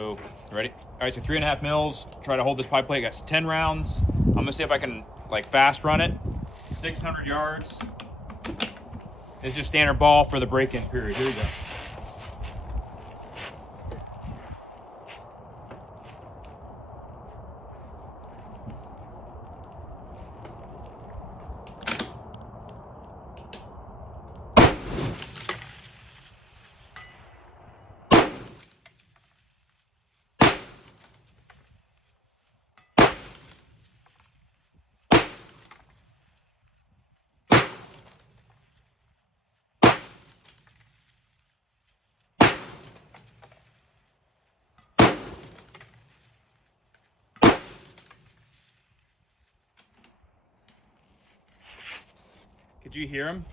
So, ready? All right, so 3.5 mils. Try to hold this pipe plate. Got 10 rounds. I'm gonna see if I can like fast run it. 600 yards. It's just standard ball for the break-in period. Here we go. Could you hear him?